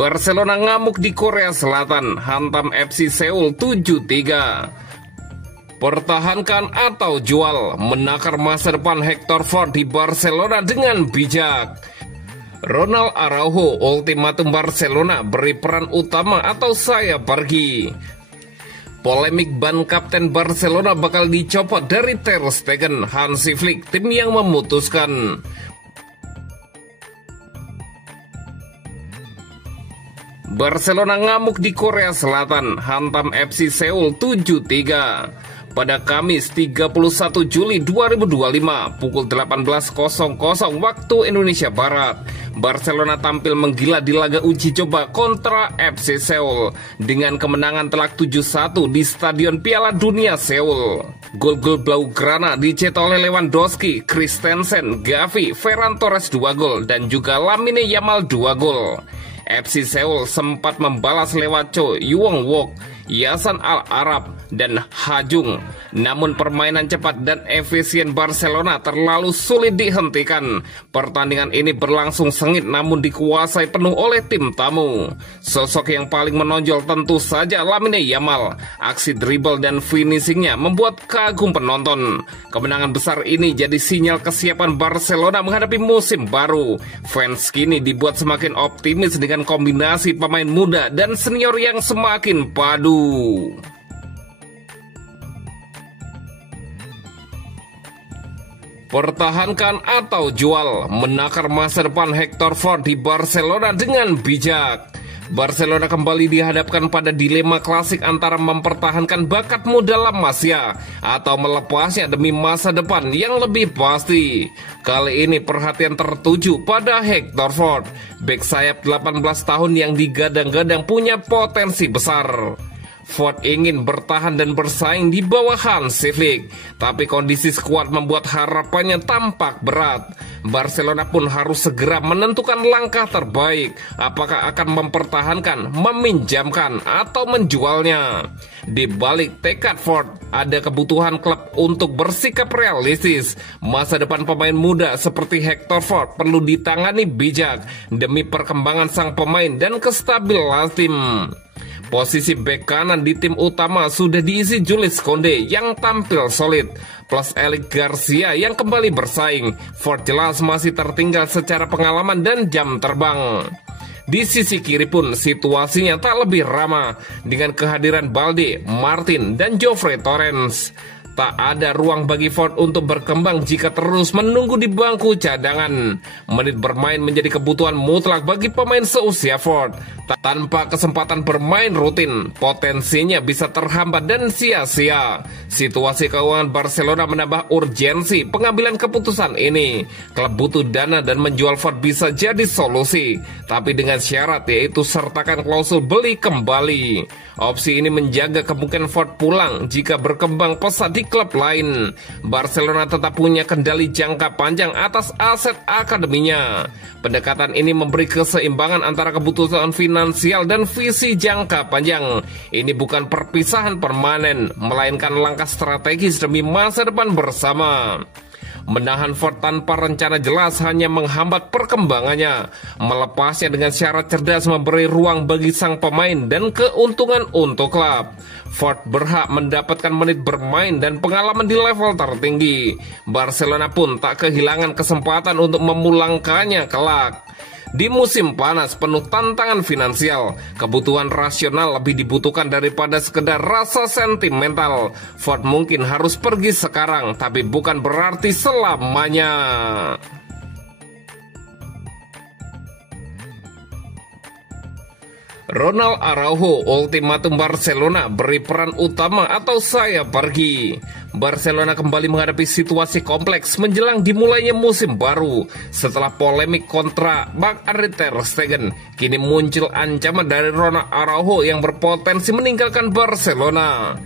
Barcelona ngamuk di Korea Selatan, hantam FC Seoul 7-3. Pertahankan atau jual, menakar masa depan Hector Ford di Barcelona dengan bijak. Ronald Araujo, ultimatum Barcelona, beri peran utama atau saya pergi. Polemik ban kapten Barcelona bakal dicopot dari Ter Stegen, Hansi Flick, tim yang memutuskan. Barcelona ngamuk di Korea Selatan, hantam FC Seoul 7-3. Pada Kamis 31 Juli 2025 pukul 18.00 waktu Indonesia Barat, Barcelona tampil menggila di laga uji coba kontra FC Seoul dengan kemenangan telak 7-1 di Stadion Piala Dunia Seoul. Gol-gol Blaugrana dicetak oleh Lewandowski, Christensen, Gavi, Ferran Torres 2 gol dan juga Lamine Yamal 2 gol. FC Seoul sempat membalas lewat Cho Yuong Wook, Yasan Al-Arab, dan Hajung. Namun permainan cepat dan efisien Barcelona terlalu sulit dihentikan. Pertandingan ini berlangsung sengit namun dikuasai penuh oleh tim tamu. Sosok yang paling menonjol tentu saja Lamine Yamal. Aksi dribble dan finishingnya membuat kagum penonton. Kemenangan besar ini jadi sinyal kesiapan Barcelona menghadapi musim baru. Fans kini dibuat semakin optimis dengan kombinasi pemain muda dan senior yang semakin padu. Pertahankan atau jual, menakar masa depan Hector Ford di Barcelona dengan bijak. Barcelona kembali dihadapkan pada dilema klasik antara mempertahankan bakat muda La Masia atau melepasnya demi masa depan yang lebih pasti. Kali ini perhatian tertuju pada Hector Ford, bek sayap 18 tahun yang digadang-gadang punya potensi besar. Ford ingin bertahan dan bersaing di bawah Hansi Flick, tapi kondisi skuad membuat harapannya tampak berat. Barcelona pun harus segera menentukan langkah terbaik, apakah akan mempertahankan, meminjamkan, atau menjualnya. Di balik tekad Ford, ada kebutuhan klub untuk bersikap realistis. Masa depan pemain muda seperti Hector Ford perlu ditangani bijak demi perkembangan sang pemain dan kestabilan tim. Posisi bek kanan di tim utama sudah diisi Jules Koundé yang tampil solid, plus Eric Garcia yang kembali bersaing. Ford jelas masih tertinggal secara pengalaman dan jam terbang. Di sisi kiri pun situasinya tak lebih ramah dengan kehadiran Balde, Martin, dan Geoffrey Torrens. Tak ada ruang bagi Ford untuk berkembang jika terus menunggu di bangku cadangan. Menit bermain menjadi kebutuhan mutlak bagi pemain seusia Ford. Tanpa kesempatan bermain rutin, potensinya bisa terhambat dan sia-sia. Situasi keuangan Barcelona menambah urgensi pengambilan keputusan ini. Klub butuh dana dan menjual Ford bisa jadi solusi, tapi dengan syarat yaitu sertakan klausul beli kembali. Opsi ini menjaga kemungkinan Ford pulang jika berkembang pesat di klub lain. Barcelona tetap punya kendali jangka panjang atas aset akademinya. Pendekatan ini memberi keseimbangan antara kebutuhan finansial dan visi jangka panjang. Ini bukan perpisahan permanen, melainkan langkah strategis demi masa depan bersama. Menahan Ford tanpa rencana jelas hanya menghambat perkembangannya. Melepasnya dengan syarat cerdas memberi ruang bagi sang pemain dan keuntungan untuk klub. Ford berhak mendapatkan menit bermain dan pengalaman di level tertinggi. Barcelona pun tak kehilangan kesempatan untuk memulangkannya kelak. Di musim panas penuh tantangan finansial, kebutuhan rasional lebih dibutuhkan daripada sekedar rasa sentimental. Ford mungkin harus pergi sekarang, tapi bukan berarti selamanya. Ronald Araujo, ultimatum Barcelona, beri peran utama atau saya pergi. Barcelona kembali menghadapi situasi kompleks menjelang dimulainya musim baru. Setelah polemik kontra Marc-Andre ter Stegen, kini muncul ancaman dari Ronald Araujo yang berpotensi meninggalkan Barcelona.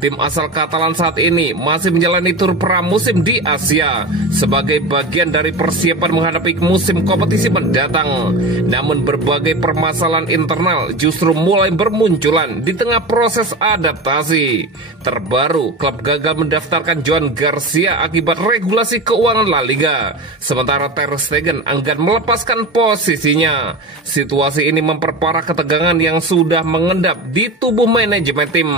Tim asal Katalan saat ini masih menjalani tur pramusim di Asia sebagai bagian dari persiapan menghadapi musim kompetisi mendatang. Namun berbagai permasalahan internal justru mulai bermunculan di tengah proses adaptasi. Terbaru, klub gagal mendaftarkan Joan Garcia akibat regulasi keuangan La Liga, sementara Ter Stegen enggan melepaskan posisinya. Situasi ini memperparah ketegangan yang sudah mengendap di tubuh manajemen tim.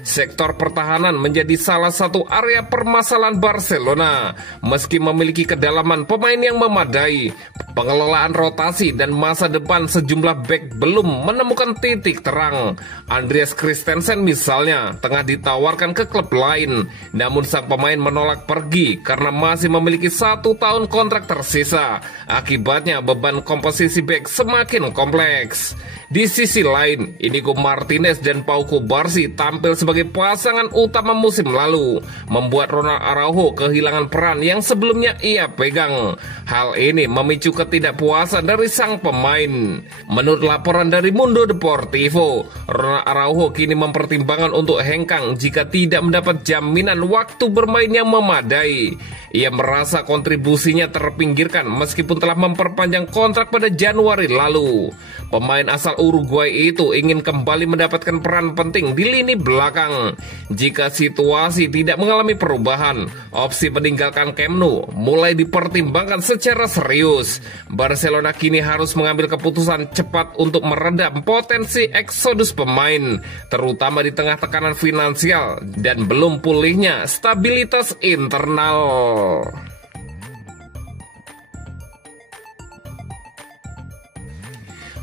Sektor pertahanan menjadi salah satu area permasalahan Barcelona. Meski memiliki kedalaman pemain yang memadai, pengelolaan rotasi dan masa depan sejumlah bek belum menemukan titik terang. Andreas Christensen misalnya tengah ditawarkan ke klub lain, namun sang pemain menolak pergi karena masih memiliki 1 tahun kontrak tersisa. Akibatnya beban komposisi bek semakin kompleks. Di sisi lain, Inigo Martinez dan Pau Cubarsí tampil sebagai pasangan utama musim lalu, membuat Ronald Araujo kehilangan peran yang sebelumnya ia pegang. Hal ini memicu ketidakpuasan dari sang pemain. Menurut laporan dari Mundo Deportivo, Ronald Araujo kini mempertimbangkan untuk hengkang jika tidak mendapat jaminan waktu bermain yang memadai. Ia merasa kontribusinya terpinggirkan meskipun telah memperpanjang kontrak pada Januari lalu. Pemain asal Uruguay itu ingin kembali mendapatkan peran penting di lini belakang. Jika situasi tidak mengalami perubahan, opsi meninggalkan Camp Nou mulai dipertimbangkan secara serius. Barcelona kini harus mengambil keputusan cepat untuk meredam potensi eksodus pemain, terutama di tengah tekanan finansial dan belum pulihnya stabilitas internal.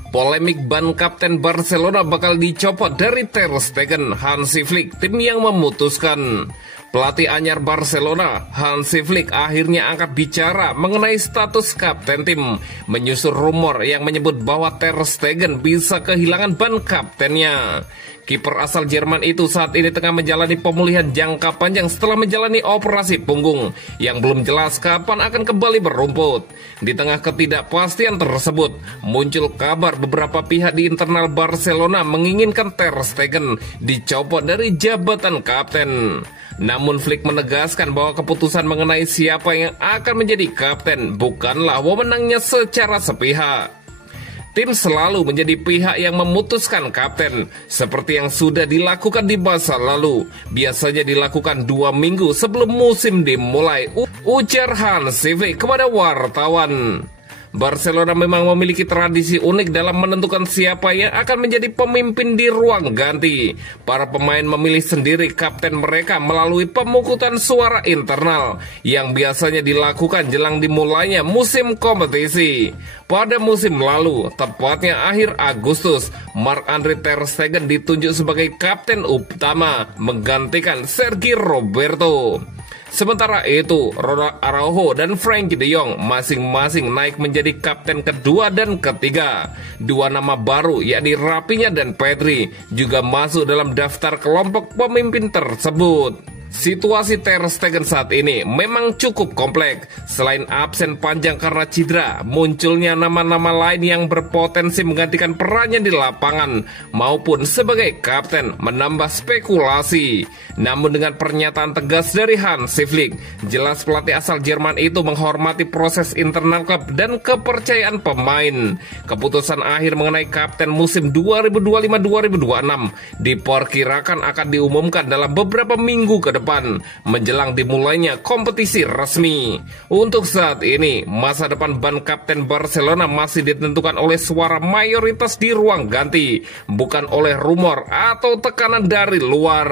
Polemik ban kapten Barcelona bakal dicopot dari Ter Stegen. Hansi Flick, tim yang memutuskan. Pelatih anyar Barcelona, Hansi Flick, akhirnya angkat bicara mengenai status kapten tim, menyusul rumor yang menyebut bahwa Ter Stegen bisa kehilangan ban kaptennya. Kiper asal Jerman itu saat ini tengah menjalani pemulihan jangka panjang setelah menjalani operasi punggung yang belum jelas kapan akan kembali berumput. Di tengah ketidakpastian tersebut, muncul kabar beberapa pihak di internal Barcelona menginginkan Ter Stegen dicopot dari jabatan kapten. Namun Flick menegaskan bahwa keputusan mengenai siapa yang akan menjadi kapten bukanlah wewenangnya secara sepihak. Tim selalu menjadi pihak yang memutuskan kapten, seperti yang sudah dilakukan di masa lalu. Biasanya dilakukan 2 minggu sebelum musim dimulai, ujar Hansi Flick kepada wartawan. Barcelona memang memiliki tradisi unik dalam menentukan siapa yang akan menjadi pemimpin di ruang ganti. Para pemain memilih sendiri kapten mereka melalui pemungutan suara internal yang biasanya dilakukan jelang dimulainya musim kompetisi. Pada musim lalu, tepatnya akhir Agustus, Marc-Andre Ter Stegen ditunjuk sebagai kapten utama menggantikan Sergi Roberto. Sementara itu, Ronald Araujo dan Frenkie de Jong masing-masing naik menjadi kapten kedua dan ketiga. 2 nama baru yakni Rafinha dan Pedri juga masuk dalam daftar kelompok pemimpin tersebut. Situasi Ter Stegen saat ini memang cukup kompleks. Selain absen panjang karena cedera, munculnya nama-nama lain yang berpotensi menggantikan perannya di lapangan maupun sebagai kapten menambah spekulasi. Namun dengan pernyataan tegas dari Hansi Flick, jelas pelatih asal Jerman itu menghormati proses internal klub dan kepercayaan pemain. Keputusan akhir mengenai kapten musim 2025-2026 diperkirakan akan diumumkan dalam beberapa minggu ke depan menjelang dimulainya kompetisi resmi. Untuk saat ini, masa depan ban kapten Barcelona masih ditentukan oleh suara mayoritas di ruang ganti, bukan oleh rumor atau tekanan dari luar.